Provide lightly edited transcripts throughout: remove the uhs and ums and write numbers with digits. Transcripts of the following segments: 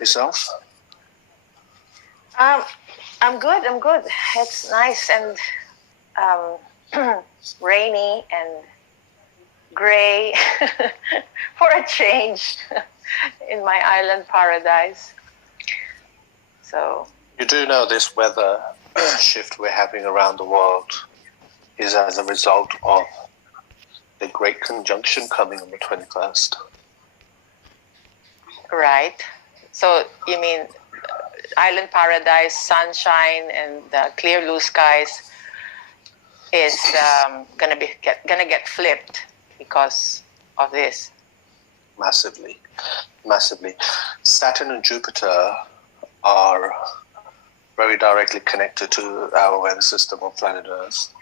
Yourself? I'm good. I'm good. It's nice and rainy and gray for a change in my island paradise. So you do know this weather shift we're having around the world is as a result of the Great Conjunction coming on the 21st. Right. So you mean island paradise, sunshine, and clear blue skies is gonna get flipped because of this. Massively. Saturn and Jupiter are very directly connected to our weather system on planet Earth.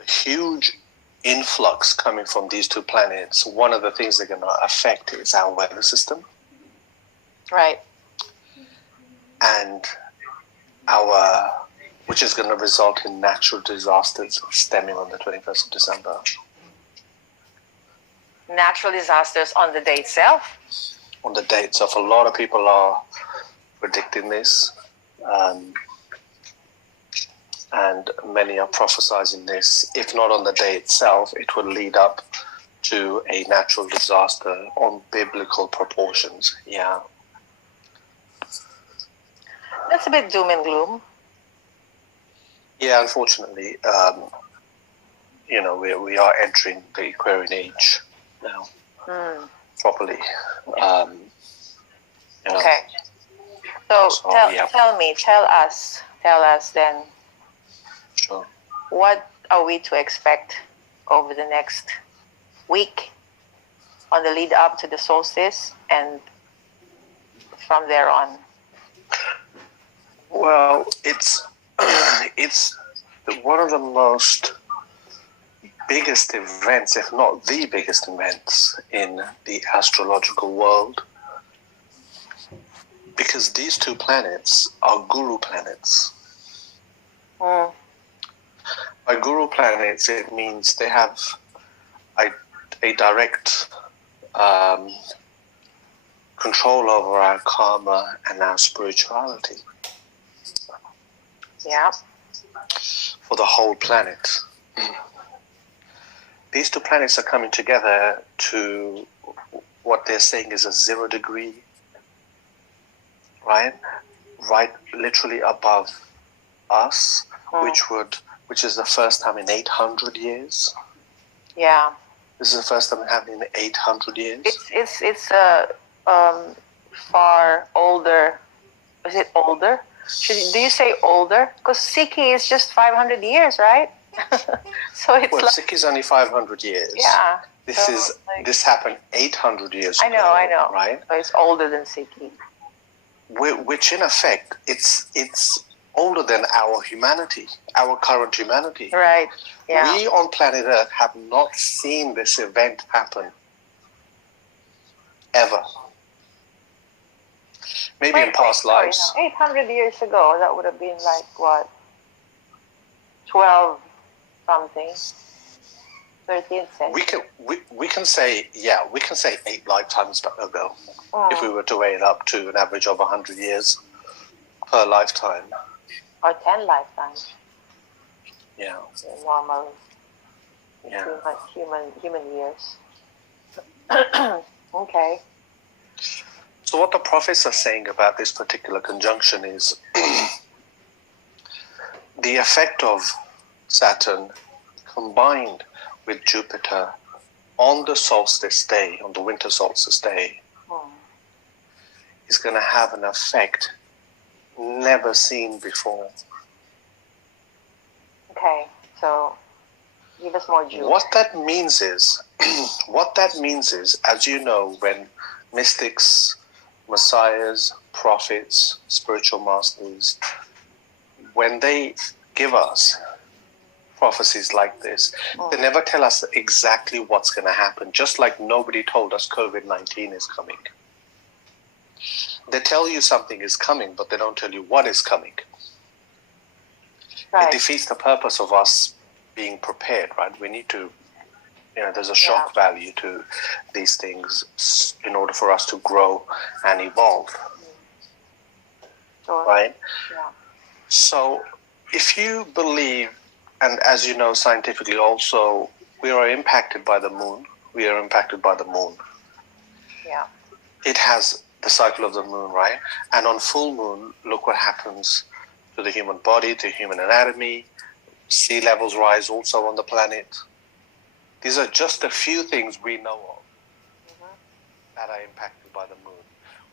A huge influx coming from these two planets. One of the things they're going to affect is our weather system. Right. And which is going to result in natural disasters stemming on the 21st of December. Natural disasters on the day itself? On the day itself. A lot of people are predicting this. And many are prophesizing this. If not on the day itself, it will lead up to a natural disaster on biblical proportions. Yeah. That's a bit doom and gloom. Yeah, unfortunately, we are entering the Aquarian age now, properly. Okay. So tell us then. Sure. What are we to expect over the next week on the lead up to the solstice and from there on? Well, it's one of the most biggest events, if not the biggest events in the astrological world, because these two planets are guru planets. By guru planets, it means they have a direct control over our karma and our spirituality. Yeah. For the whole planet. These two planets are coming together to what they're saying is a 0 degree, right? Right, literally above us, which is the first time in 800 years. Yeah. This is the first time it happened in 800 years. It's far older. Is it older? Do you say older? Because Sikhi is just 500 years, right? So it's Sikhi is only 500 years. Yeah. This happened 800 years ago. I know. Right? So it's older than Sikhi. Which in effect, it's older than our humanity, our current humanity. Right. Yeah. We on planet Earth have not seen this event happen ever. Maybe in past lives. 800 years ago, that would have been like what? 12 something. 13th century. We can say 8 lifetimes ago. If we were to weigh it up to an average of 100 years per lifetime. Or 10 lifetimes. Yeah. Normal. Yeah. Human years. Okay. So what the prophets are saying about this particular conjunction is the effect of Saturn combined with Jupiter on the solstice day, on the winter solstice day, is going to have an effect never seen before. Okay, so give us more juice. What that means is, as you know, when mystics, messiahs, prophets, spiritual masters, when they give us prophecies like this, they never tell us exactly what's going to happen, just like nobody told us COVID-19 is coming. They tell you something is coming, but they don't tell you what is coming. Right. It defeats the purpose of us being prepared, right? We need to there's a shock value to these things in order for us to grow and evolve. Sure. Right? Yeah. So if you believe, and as you know scientifically also, we are impacted by the moon. We are impacted by the moon. Yeah. It has the cycle of the moon, right? And on full moon, look what happens to the human body, to human anatomy. Sea levels rise also on the planet. These are just a few things we know of that are impacted by the moon.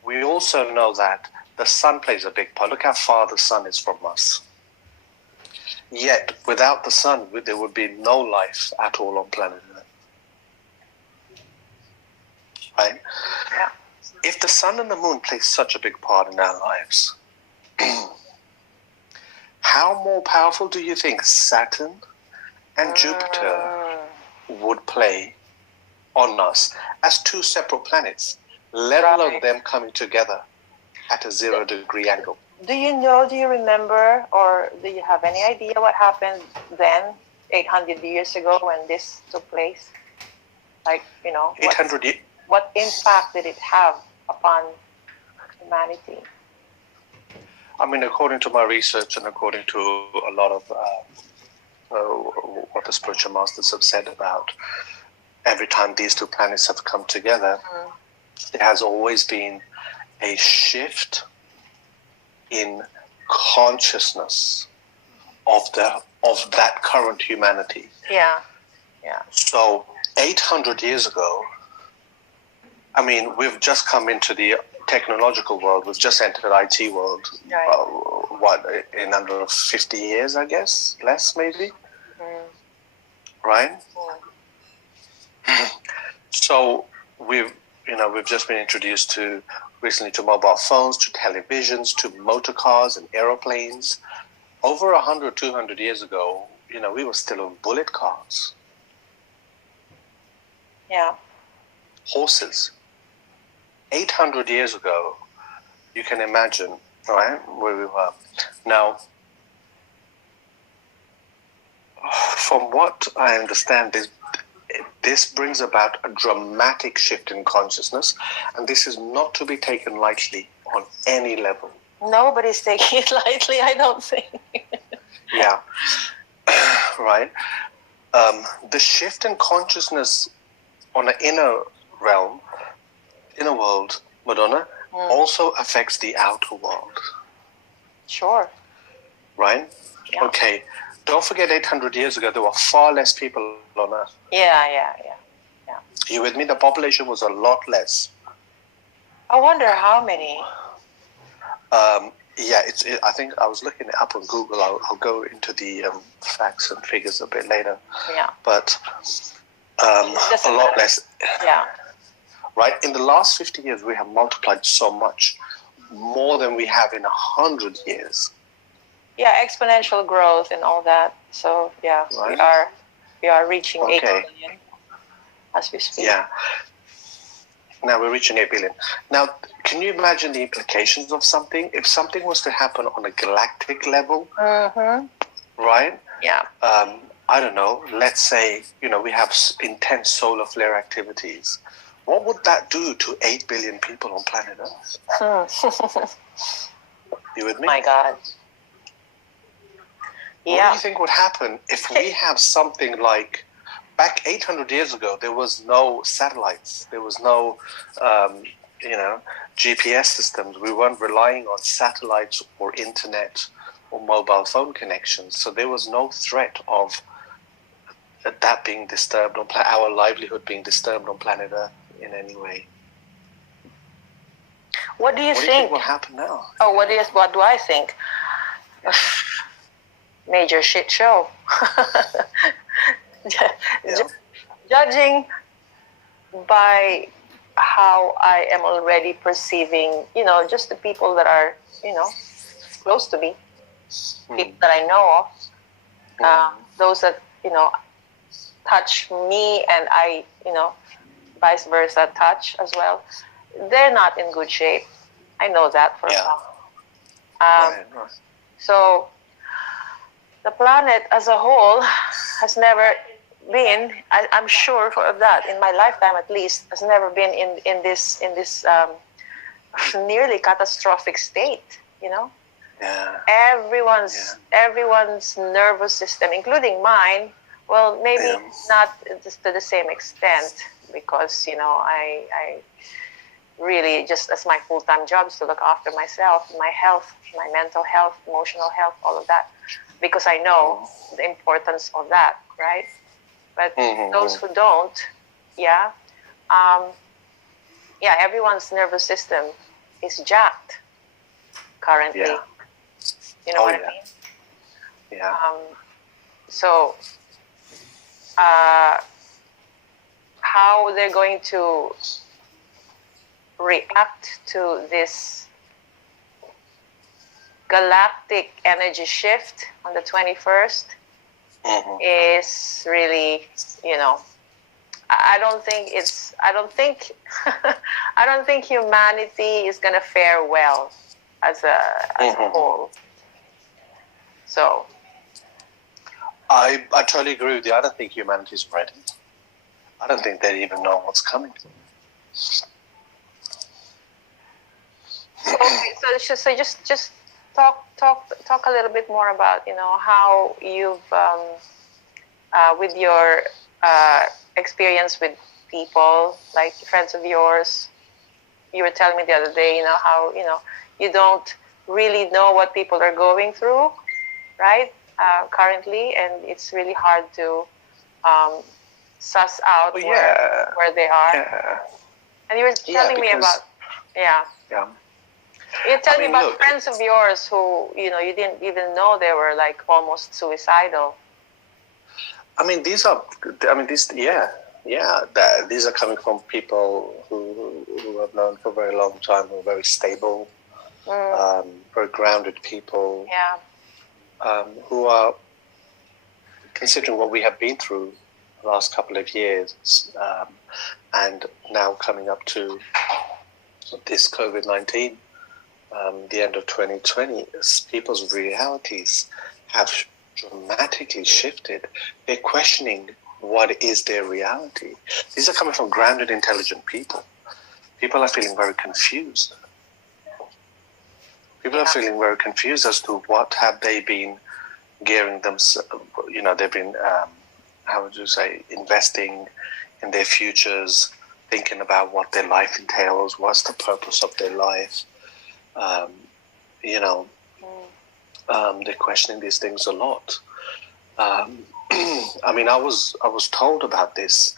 We also know that the sun plays a big part. Look how far the sun is from us. Yet, without the sun, there would be no life at all on planet Earth. Right? Yeah. If the sun and the moon play such a big part in our lives, how more powerful do you think Saturn and Jupiter would play on us as two separate planets, let alone them coming together at a 0-degree angle? Do you remember, or do you have any idea what happened then, 800 years ago when this took place? Like, 800 years. What impact did it have upon humanity? I mean, according to my research and according to a lot of what the spiritual masters have said about every time these two planets have come together, there has always been a shift in consciousness of that current humanity. Yeah, yeah. So 800 years ago, I mean, we've just come into the technological world. We've just entered the IT world. Right. In under 50 years, I guess, less maybe. Right? So we've just been introduced recently to mobile phones, to televisions, to motor cars and aeroplanes. Over 100, 200 years ago, we were still on bullet cars. Yeah. Horses. 800 years ago, you can imagine, right, where we were. Now, from what I understand, this brings about a dramatic shift in consciousness, and this is not to be taken lightly on any level. Nobody's taking it lightly, I don't think. Yeah, right. The shift in consciousness on the inner realm, inner world, Madonna, also affects the outer world. Sure. Right? Yeah. Okay. Don't forget 800 years ago, there were far less people on Earth. Yeah. You with me? The population was a lot less. I wonder how many. Yeah, I think I was looking it up on Google. I'll go into the facts and figures a bit later. Yeah. But a lot less. Yeah. Right? In the last 50 years, we have multiplied so much, more than we have in 100 years. Yeah, exponential growth and all that. So yeah, right. we are reaching 8 billion as we speak. Yeah. Now we're reaching 8 billion. Now, can you imagine the implications of something? If something was to happen on a galactic level, right? Yeah. I don't know. Let's say we have intense solar flare activities. What would that do to 8 billion people on planet Earth? You with me? My God. What do you think would happen if we have something like, back 800 years ago, there was no satellites, there was no, GPS systems. We weren't relying on satellites or internet or mobile phone connections. So there was no threat of that being disturbed, or our livelihood being disturbed on planet Earth in any way. What do you think? What do you think will happen now? Oh, what do I think? Major shit show. Judging by how I am already perceiving, just the people that are, close to me, people that I know of, those that, touch me and I, vice versa, touch as well. They're not in good shape. I know that for a fact. So the planet as a whole has never been, I'm sure of that, in my lifetime at least, has never been in this nearly catastrophic state, you know. Yeah. Everyone's nervous system, including mine, well, maybe not just to the same extent, because, you know, I really, just as my full-time job is to look after myself, my health, my mental health, emotional health, all of that, because I know the importance of that, right? But those who don't, everyone's nervous system is jacked currently. Yeah. You know what I mean? Yeah. So, how they're going to react to this galactic energy shift on the 21st is really, you know, I don't think I don't think humanity is going to fare well as a whole. So I totally agree with you. I don't think humanity's ready. I don't think they even know what's coming. Okay, so just talk a little bit more about, you know, how you've with your experience with people, like friends of yours. You were telling me the other day, you know, how, you know, you don't really know what people are going through, right? Currently, and it's really hard to suss out where they are. Yeah. And you were telling me about, you're telling me about friends of yours who, you know, you didn't even know they were like almost suicidal. These are coming from people who I've known for a very long time, who are very stable, very grounded people. Yeah. Who are, considering what we have been through the last couple of years, and now coming up to this COVID-19, the end of 2020, people's realities have dramatically shifted. They're questioning what is their reality. These are coming from grounded, intelligent people. People are feeling very confused. People are feeling very confused as to what have they been gearing themselves, you know, they've been, how would you say, investing in their futures, thinking about what their life entails, what's the purpose of their life. They're questioning these things a lot. I was told about this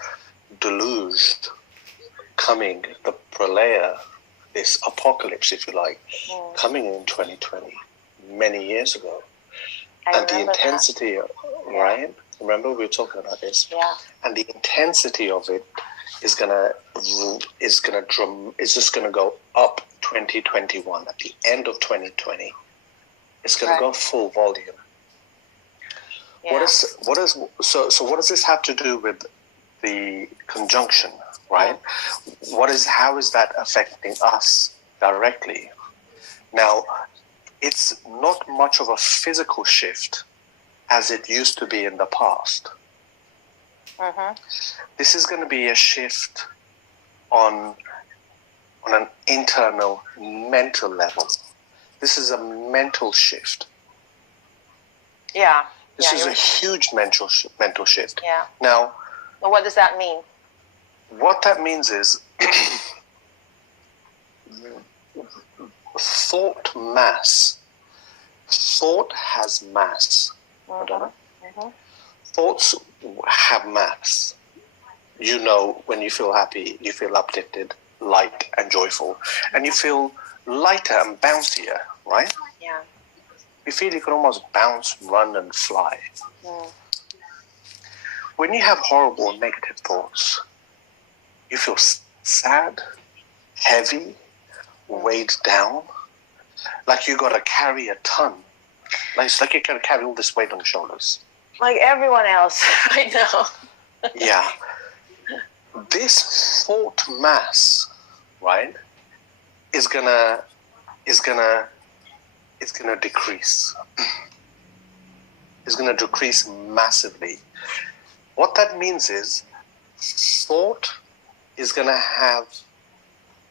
deluge coming, the pralaya, this apocalypse, if you like, coming in 2020, many years ago. And the intensity, right? Remember we were talking about this? Yeah. And the intensity of it is just gonna go up 2021. At the end of 2020, it's gonna go full volume. Yeah. What does this have to do with the conjunction, right? How is that affecting us directly? Now, it's not much of a physical shift as it used to be in the past. This is going to be a shift on an internal mental level. This is a mental shift. Yeah. This is a huge mental shift. Yeah. Now, what does that mean? What that means is thought has mass. Madonna. Thoughts have mass. You know, when you feel happy, you feel uplifted, light and joyful, and you feel lighter and bouncier, right? Yeah. You feel you can almost bounce, run and fly. When you have horrible negative thoughts, you feel sad, heavy, weighed down, like you got to carry a ton. Like it's like you got to carry all this weight on your shoulders. Like everyone else right now. Yeah. This thought mass, right, is gonna decrease. It's gonna decrease massively. What that means is thought is going to have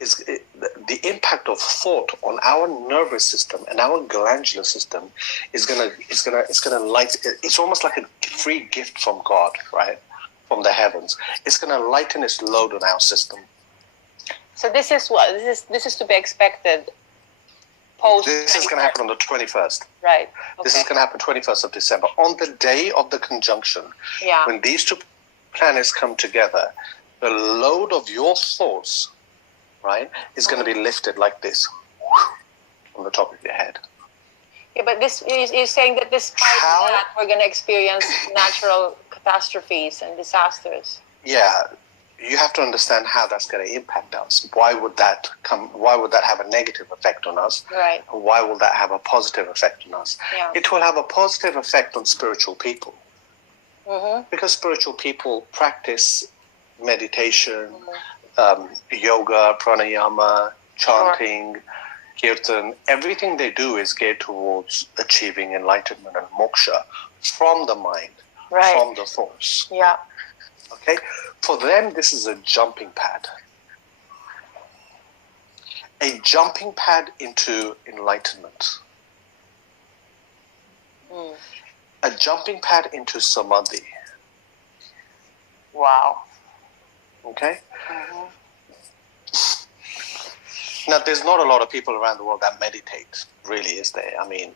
the impact of thought on our nervous system and our glandular system is gonna light. It's almost like a free gift from God, right, from the heavens. It's gonna lighten its load on our system. So this is what this is to be expected. Post. This is gonna happen on the 21st. Right. Okay. This is gonna happen 21st of December, on the day of the conjunction. Yeah. When these two planets come together, the load of your thoughts, right, is going to be lifted like this on the top of your head. Yeah, but this you're saying that despite that, we're going to experience natural catastrophes and disasters. Yeah, you have to understand how that's going to impact us. Why would that have a negative effect on us? Right. And why will that have a positive effect on us? Yeah. It will have a positive effect on spiritual people. Mm-hmm. Because spiritual people practice meditation, yoga, pranayama, chanting, kirtan. Everything they do is geared towards achieving enlightenment and moksha from the mind, right, from the thoughts. Yeah. Okay? For them, this is a jumping pad. A jumping pad into enlightenment. Mm. A jumping pad into samadhi. Wow. Okay? Mm-hmm. Now, there's not a lot of people around the world that meditate, really, is there? I mean,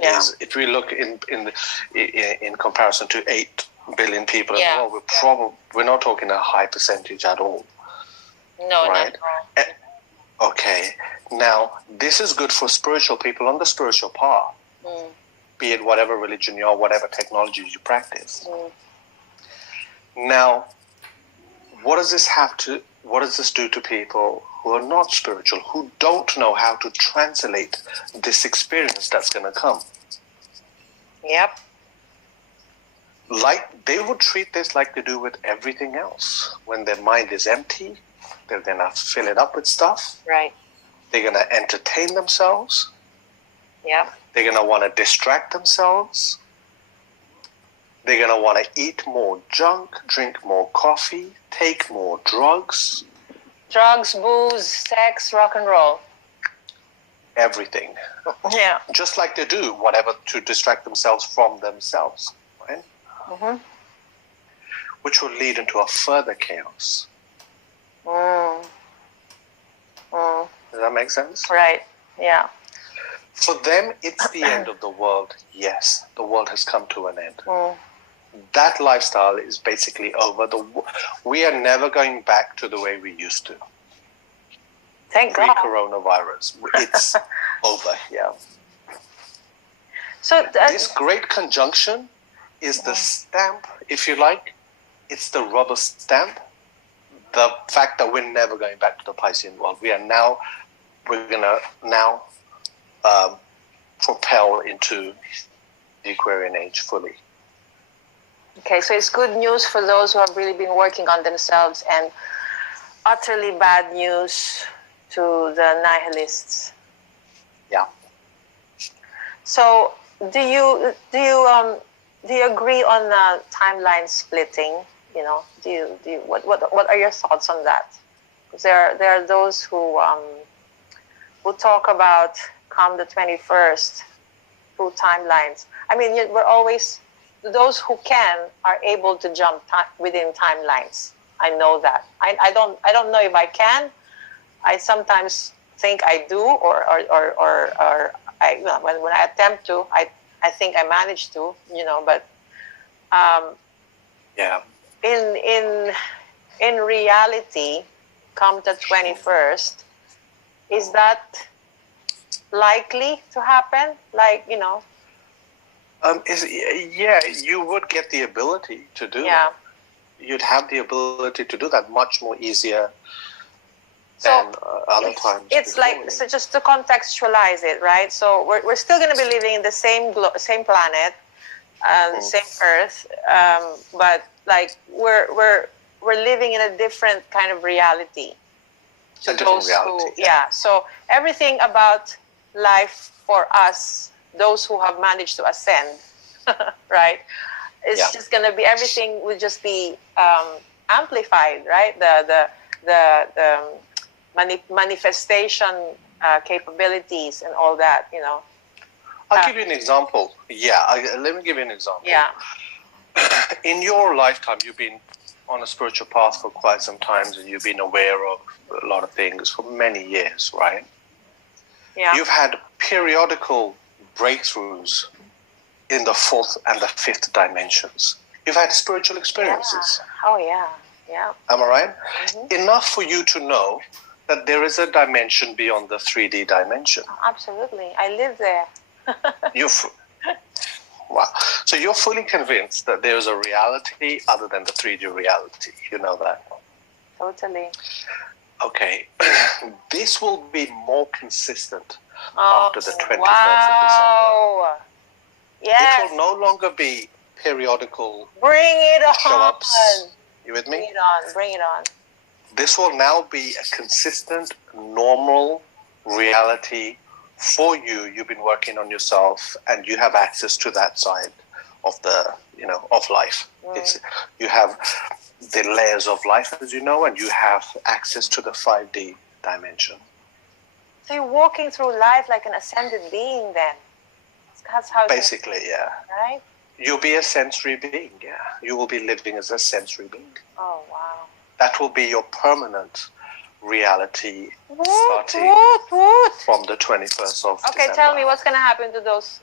there's, if we look in comparison to 8 billion people in the world, we're not talking a high percentage at all. No, right? Not at all. Okay. Now, this is good for spiritual people on the spiritual path, be it whatever religion you are, whatever technologies you practice. Now, what does this do to people who are not spiritual, who don't know how to translate this experience that's going to come? Yep. Like they would treat this like they do with everything else. When their mind is empty, they're going to fill it up with stuff. Right. They're going to entertain themselves. Yeah. They're going to want to distract themselves. They're going to want to eat more junk, drink more coffee, take more drugs. Drugs, booze, sex, rock and roll. Everything. Yeah. Just like they do whatever to distract themselves from themselves, right? Mm-hmm. Which will lead into a further chaos. Mm. Mm. Does that make sense? Right. Yeah. For them, it's the end of the world. Yes, the world has come to an end. That lifestyle is basically over. We are never going back to the way we used to. Thank God. Pre-coronavirus. It's over, yeah. So this great conjunction is the stamp, if you like. It's the rubber stamp. The fact that we're never going back to the Piscean world. We're going to now propel into the Aquarian age fully. Okay, so it's good news for those who have really been working on themselves, and utterly bad news to the nihilists. Yeah. So, do you agree on timeline splitting? You know, what are your thoughts on that? Because there are those who talk about come the 21st, 2 timelines. I mean, we're always, those who can are able to jump within timelines. I know that. I don't know if I can. I sometimes think I do, or I, when I attempt to, I think I manage to, but yeah. In reality, come the 21st, is that likely to happen? Like, yeah, you would get the ability to do that. You'd have the ability to do that much more easier than other times. It's before. Like, so just to contextualize it, right? So we're still going to be living in the same planet, same Earth, but like we're living in a different kind of reality. A different reality. Yeah. So everything about life for us, those who have managed to ascend, right, it's just going to be, everything will just be amplified, right? The manifestation capabilities and all that, you know. I'll give you an example. Let me give you an example. Yeah. In your lifetime, you've been on a spiritual path for quite some time, and you've been aware of a lot of things for many years, right? Yeah. You've had periodical breakthroughs in the fourth and the fifth dimensions. You've had spiritual experiences. Yeah. Oh, yeah. Yeah. Am I right? Mm-hmm. Enough for you to know that there is a dimension beyond the 3D dimension. Oh, absolutely. I live there. Wow. So you're fully convinced that there's a reality other than the 3D reality. You know that? Totally. Okay. This will be more consistent after the 21st of wow. December. Yes. It will no longer be periodical. Bring it on. Show-ups. You with me? Bring it on. Bring it on. This will now be a consistent, normal reality for you. You've been working on yourself, and you have access to that side of the, of life. You have the layers of life, as you know, and you have access to the 5D dimension. So you're walking through life like an ascended being, then. That's how. Basically, yeah. Right. You'll be a sensory being. Yeah, you will be living as a sensory being. Oh wow. That will be your permanent reality starting from the 21st of Okay, December. tell me what's going to happen to those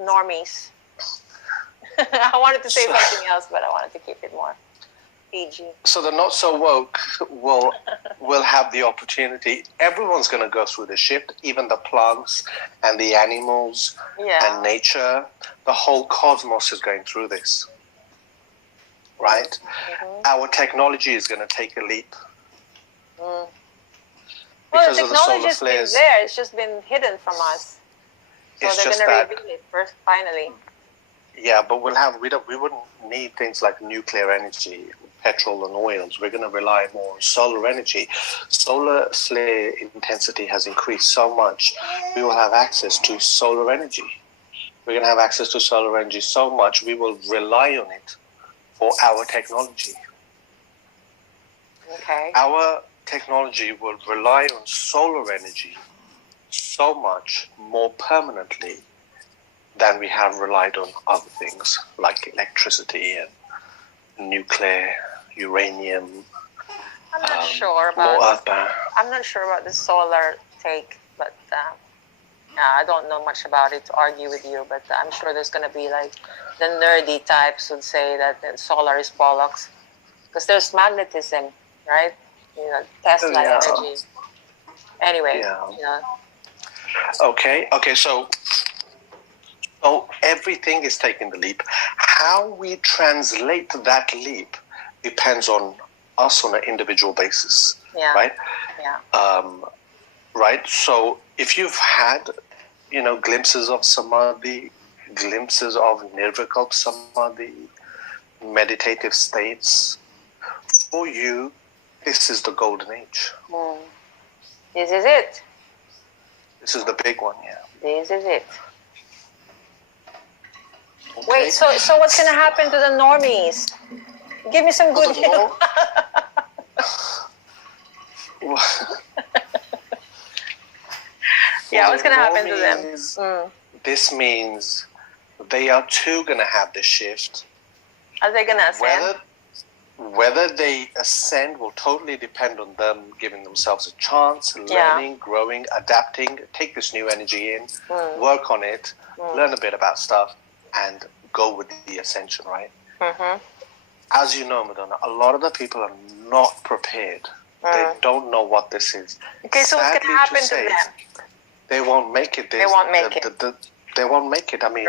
normies. I wanted to say something else, but I wanted to keep it more PG. So the not so woke will have the opportunity. Everyone's going to go through the shift, even the plants and the animals and nature. The whole cosmos is going through this. Right? Mm-hmm. Our technology is going to take a leap. Well, the technology has been there. It's just been hidden from us. So they're going to reveal it first, finally. Yeah, but we wouldn't need things like nuclear energy, petrol and oils. We're going to rely more on solar energy. Solar flare intensity has increased so much. We will have access to solar energy. We're going to have access to solar energy so much we will rely on it for our technology. Okay. Our technology will rely on solar energy so much more permanently than we have relied on other things like electricity and nuclear, uranium. I'm not sure about. I'm not sure about the solar take, but I don't know much about it to argue with you. But I'm sure there's going to be like the nerdy types would say that solar is bollocks because there's magnetism, right? Tesla energy. Anyway. Okay. So everything is taking the leap. How we translate that leap depends on us on an individual basis. Yeah. Right? Yeah. Right? So if you've had, glimpses of samadhi, glimpses of nirvikalpa samadhi, meditative states, for you, this is the golden age. This is it. This is the big one, yeah. This is it. Okay. Wait, so what's going to happen to the normies? Give me some good news. Yeah, what's going to happen to them? This means they are too going to have the shift. Are they going to ascend? Whether they ascend will totally depend on them giving themselves a chance, learning, growing, adapting, take this new energy in, work on it, learn a bit about stuff, and go with the ascension, right? Mm-hmm. As you know, Madonna, a lot of the people are not prepared. They don't know what this is. Okay, so what's going to happen to them? They won't make it. They won't make it. They won't make it. I mean,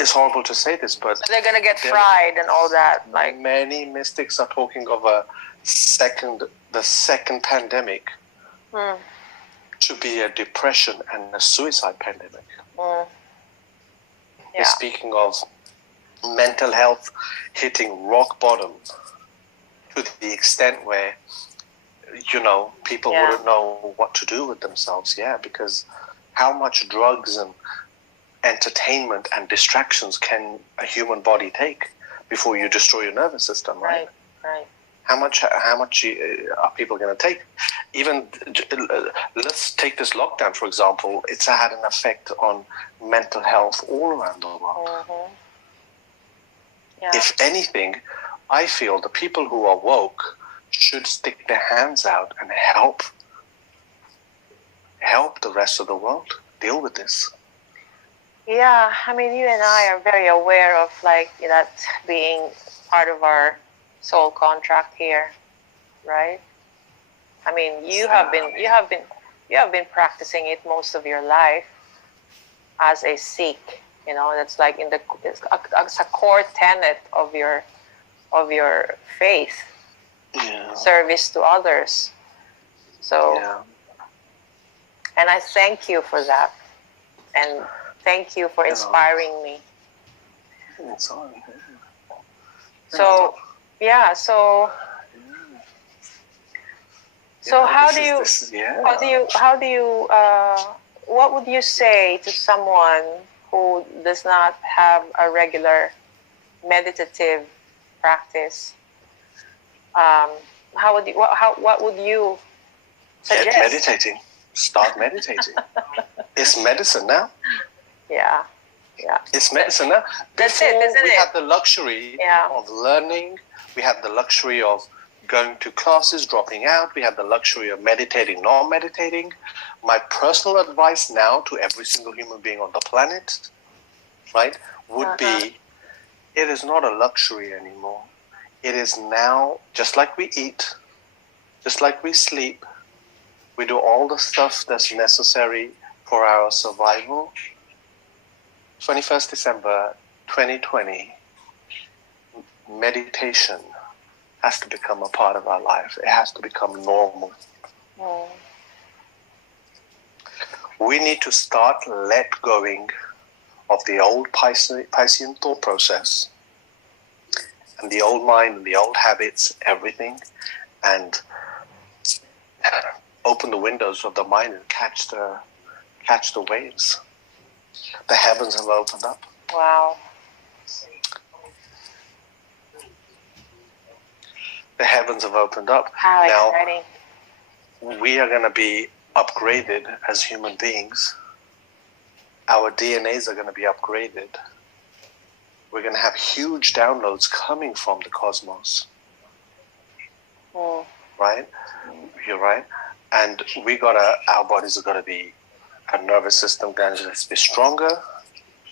it's horrible to say this, but... So they're going to get fried and all that. Like many mystics are talking of the second pandemic to be a depression and a suicide pandemic. They're speaking of mental health hitting rock bottom to the extent where, people wouldn't know what to do with themselves, because how much drugs and entertainment and distractions can a human body take before you destroy your nervous system, right? Right. How much are people going to take? Even let's take this lockdown, for example. It's had an effect on mental health all around the world. Mm-hmm. Yeah. If anything, I feel the people who are woke should stick their hands out and help the rest of the world deal with this. Yeah, I mean, you and I are very aware of like that being part of our soul contract here, right? I mean, you have been practicing it most of your life as a Sikh. You know, that's like it's a core tenet of your faith, Yeah. service to others. So, Yeah. and I thank you for that, and thank you for inspiring me. It's on. So, yeah. So how do you what would you say to someone who does not have a regular meditative practice? What would you suggest? Get meditating. Start meditating. It's medicine now. Yeah. It's medicine now. That's it, isn't we it? had the luxury of learning. We had the luxury of going to classes, dropping out. We had the luxury of meditating, not meditating. My personal advice now to every single human being on the planet, right, would be, it is not a luxury anymore. It is now, just like we eat, just like we sleep, we do all the stuff that's necessary for our survival. 21st December 2020, meditation has to become a part of our life. It has to become normal. Mm. We need to start let going of the old Piscean thought process and the old mind and the old habits, everything, and open the windows of the mind and catch the waves. The heavens have opened up. Wow. The heavens have opened up. How now, exciting. We are going to be upgraded as human beings. Our DNAs are going to be upgraded. We're going to have huge downloads coming from the cosmos. Mm. Right? You're right. And our bodies are going to be, our nervous system has to be stronger.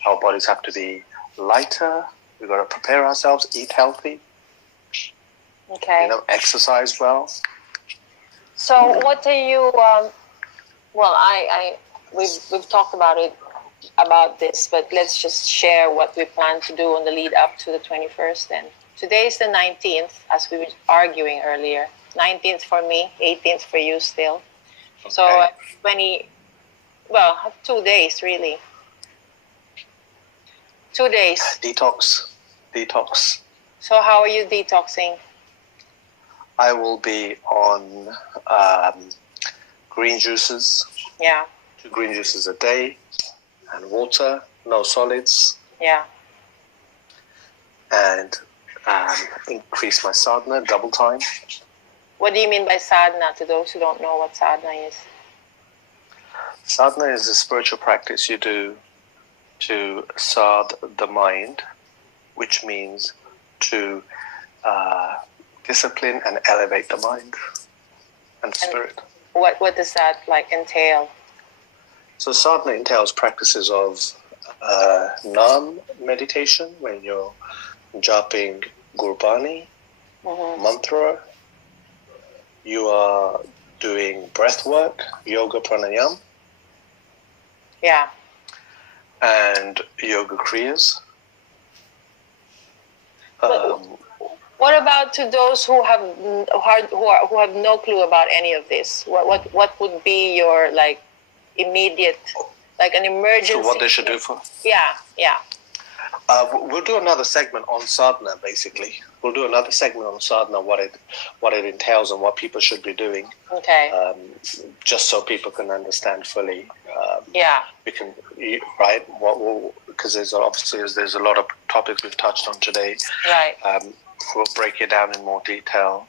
Our bodies have to be lighter. We've got to prepare ourselves, eat healthy. Okay. Exercise well. So what do you? We've talked about this, but let's just share what we plan to do on the lead up to the 21st. Then today is the 19th, as we were arguing earlier. 19th for me, 18th for you still. Okay. So 2 days really. 2 days. Detox. So how are you detoxing? I will be on green juices. Yeah. 2 green juices a day, and water, no solids. Yeah. And increase my sadhana, double time. What do you mean by sadhana, to those who don't know what sadhana is? Sadhana is a spiritual practice you do to sadh the mind, which means to discipline and elevate the mind and spirit. What does that entail? So sadhana entails practices of Nam meditation, when you're japping Gurbani, mantra. You are doing breath work, yoga pranayam. Yeah. And yoga kriyas. What about to those who have no clue about any of this? What would be your immediate, an emergency? So what they should do for? Yeah. We'll do another segment on sadhana. Basically, we'll do another segment on sadhana, what it entails and what people should be doing. Okay. Just so people can understand fully. Yeah. We can, right? Because there's obviously there's a lot of topics we've touched on today. Right. We'll break it down in more detail.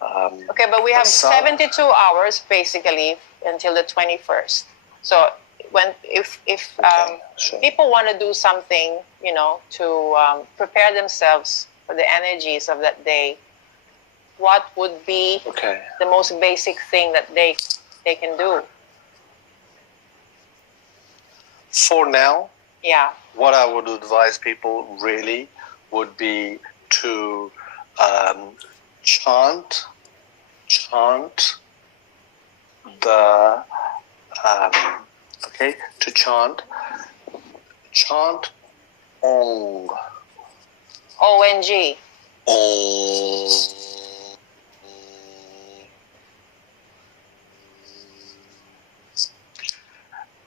Okay, but we have 72 hours basically until the 21st. So if sure. people want to do something, to prepare themselves for the energies of that day, what would be the most basic thing that they can do? For now, yeah, what I would advise people really would be to chant the to chant Ong. ONG. Ong.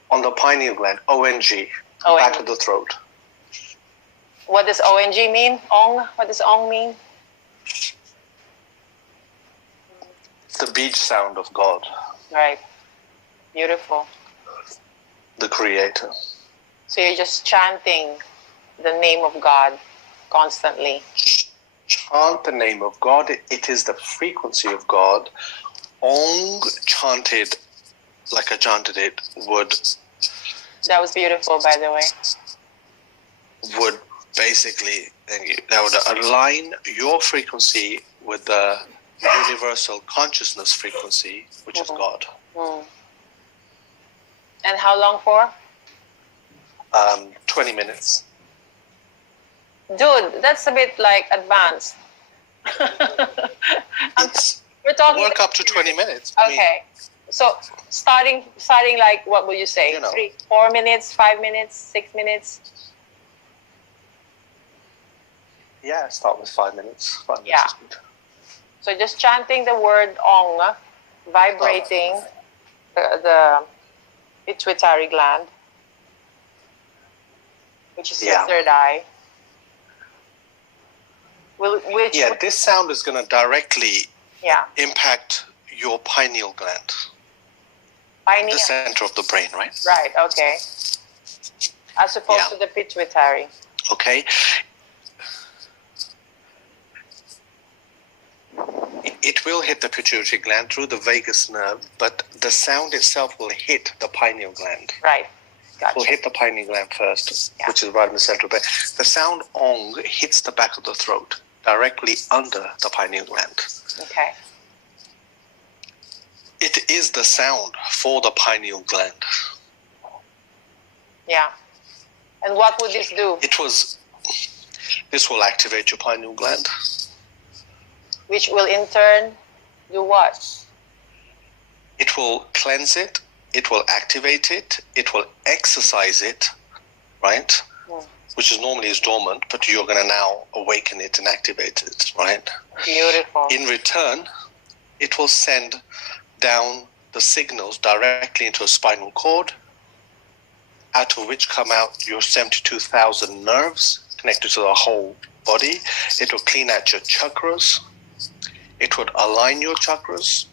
On the pineal gland, ONG, back of the throat. What does ONG mean? Ong? What does Ong mean? The beach sound of God. Right. Beautiful. The Creator. So you're just chanting the name of God constantly. Chant the name of God. It is the frequency of God. Ong, chanted like I chanted it, that was beautiful, by the way. Would basically, that would align your frequency with the universal consciousness frequency, which is God. Mm. And how long for? 20 minutes. Dude, that's a bit like advanced. We're talking work up to 20 minutes. Okay. So starting like, what would you say? 3, 4 minutes, 5 minutes, 6 minutes? Yeah, start with 5 minutes. 5 minutes is good. So just chanting the word Ong, vibrating the pituitary gland, which is the third eye. This sound is going to directly impact your pineal gland. The center of the brain, right? Right, okay. As opposed to the pituitary. Okay. It will hit the pituitary gland through the vagus nerve, but the sound itself will hit the pineal gland. Right. Gotcha. Will hit the pineal gland first, which is right in the center of the brain. The sound Ong hits the back of the throat, directly under the pineal gland. Okay. It is the sound for the pineal gland. Yeah. And what would this do? This will activate your pineal gland. Which will in turn do what? It will cleanse it, it will activate it, it will exercise it, right? Which is normally is dormant, but you're going to now awaken it and activate it, right? Beautiful. In return, it will send down the signals directly into a spinal cord, out of which come out your 72,000 nerves connected to the whole body. It will clean out your chakras. It would align your chakras.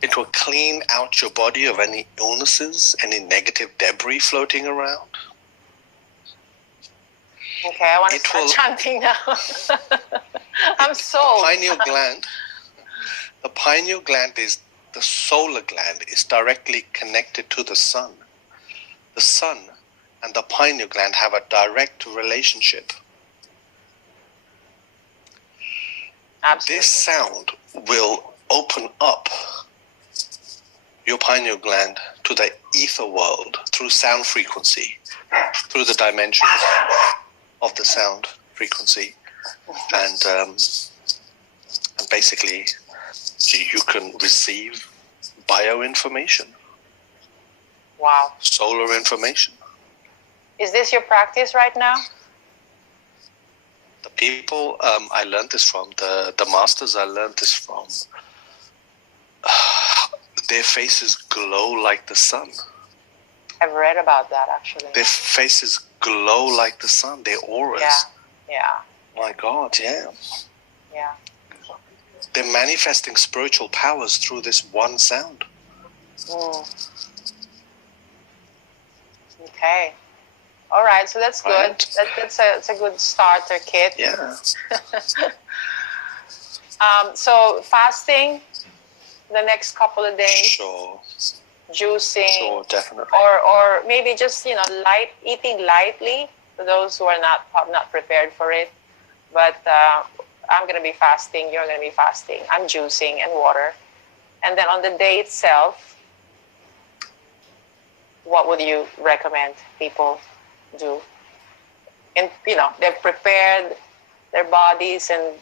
It will clean out your body of any illnesses, any negative debris floating around. Okay, I want to start chanting now. I'm sold. The pineal gland is the solar gland, is directly connected to the sun. The sun and the pineal gland have a direct relationship. Absolutely. This sound will open up your pineal gland to the ether world through sound frequency, through the dimensions of the sound frequency, and basically you can receive bioinformation. Wow. Solar information. Is this your practice right now? The people I learned this from, the masters I learned this from, their faces glow like the sun. I've read about that, actually. Their faces glow like the sun, their auras. Yeah. My God, yeah. Yeah. They're manifesting spiritual powers through this one sound. Okay. All right. So that's good. Right. That's a good starter kit. Yeah. So fasting the next couple of days. Sure. Juicing. Sure, definitely. Or maybe just eating lightly for those who are not prepared for it. But I'm going to be fasting. You're going to be fasting. I'm juicing and water. And then on the day itself, what would you recommend people do? And they've prepared their bodies and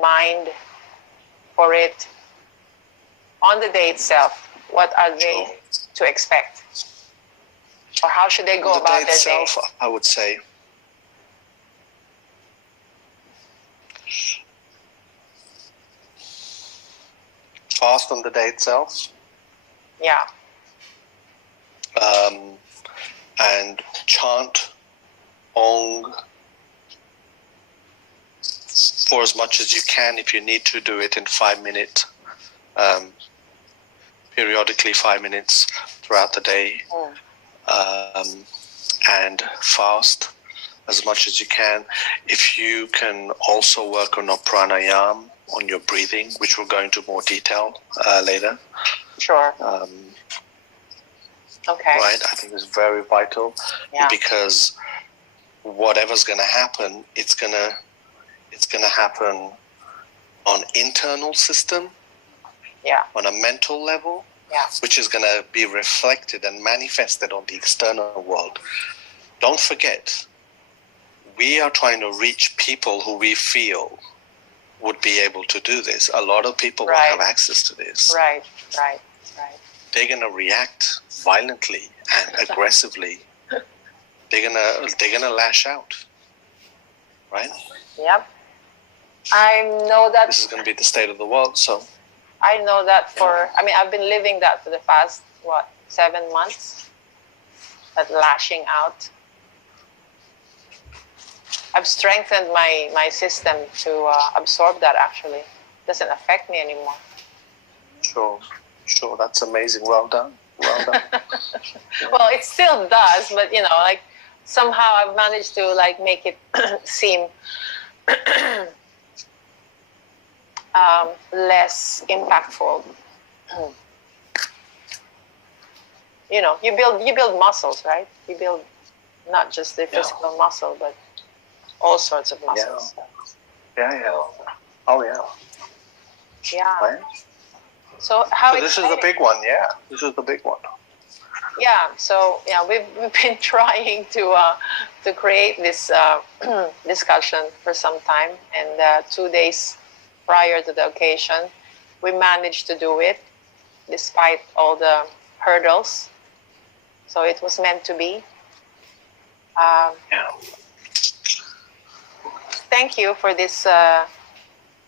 mind for it. On the day itself, what are they to expect? Or how should they go about their day? The day itself, I would say, fast on the day itself. Yeah. And chant Ong for as much as you can. If you need to, do it in 5 minutes. Periodically 5 minutes throughout the day. And fast as much as you can. If you can also work on a pranayama, on your breathing, which we'll go into more detail later. Sure. Okay. Right, I think it's very vital, because whatever's going to happen, it's going to happen on internal system, on a mental level, which is going to be reflected and manifested on the external world. Don't forget, we are trying to reach people who we feel would be able to do this. A lot of people will have access to this. Right. They're going to react violently and aggressively. They're gonna lash out, right? Yep. I know that this is going to be the state of the world. So I know that I've been living that for the past 7 months. That lashing out. I've strengthened my system to absorb that. Actually, it doesn't affect me anymore. Sure. That's amazing. Well done. Well, it still does, but somehow I've managed to make it seem less impactful. You build muscles, right? You build not just the physical muscle, but all sorts of muscles. Yeah. Oh yeah. Yeah. Right? So this is the big one, This is the big one. Yeah. So we've been trying to create this discussion for some time, and 2 days prior to the occasion, we managed to do it despite all the hurdles. So it was meant to be. Thank you for this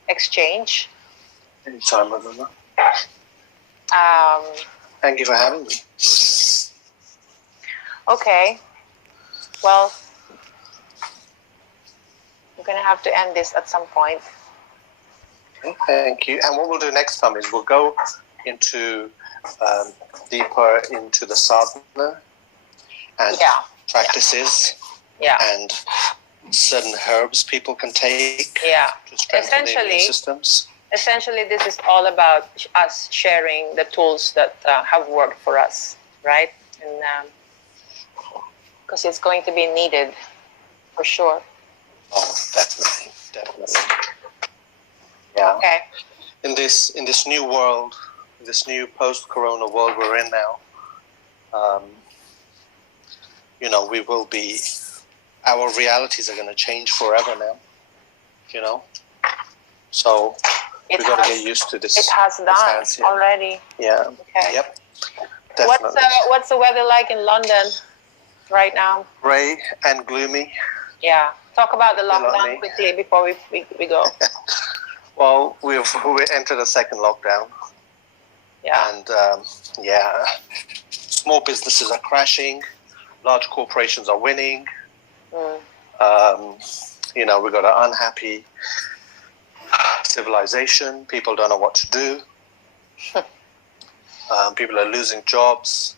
exchange. Anytime, Madonna. Thank you for having me. Okay. Well, we're going to have to end this at some point. Okay, thank you. And what we'll do next time is we'll go into deeper into the sadhana and practices and certain herbs people can take to strengthen their immune systems. Essentially, this is all about us sharing the tools that have worked for us, right? And because it's going to be needed, for sure. Oh, definitely. Yeah. Okay. In this new world, this new post-corona world we're in now, we will be. Our realities are going to change forever now. So. We've got to get used to this. It has done already. Yeah. Okay. Yep. Definitely. What's the weather like in London right now? Gray and gloomy. Yeah. Talk about the lockdown quickly before we go. Well, we entered a second lockdown. Yeah. And small businesses are crashing. Large corporations are winning. We've got an unhappy civilization. People don't know what to do. People are losing jobs.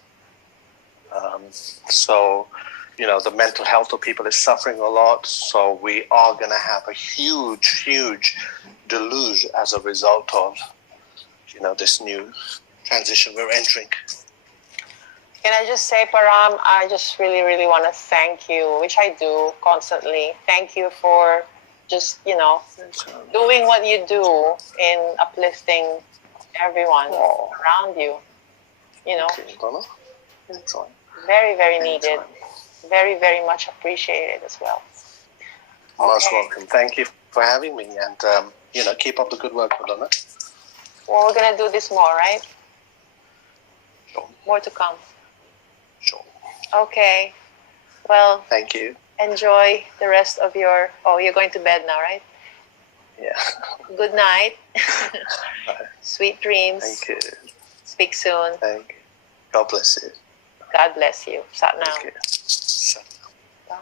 So, the mental health of people is suffering a lot. So we are going to have a huge, huge deluge as a result of, this new transition we're entering. Can I just say, Param, I just really, really want to thank you, which I do constantly. Thank you for just, doing what you do in uplifting everyone around you. Donna? Anytime. Very, very needed. Very, very much appreciated as well. Most welcome. Thank you for having me, and keep up the good work, Madonna. Well, we're gonna do this more, right? Sure. More to come. Sure. Okay. Well, thank you. Enjoy the rest of your... Oh, you're going to bed now, right? Yeah. Good night. Sweet dreams. Thank you. Speak soon. Thank you. God bless you. God bless you. Sat now. Thank you. Bye.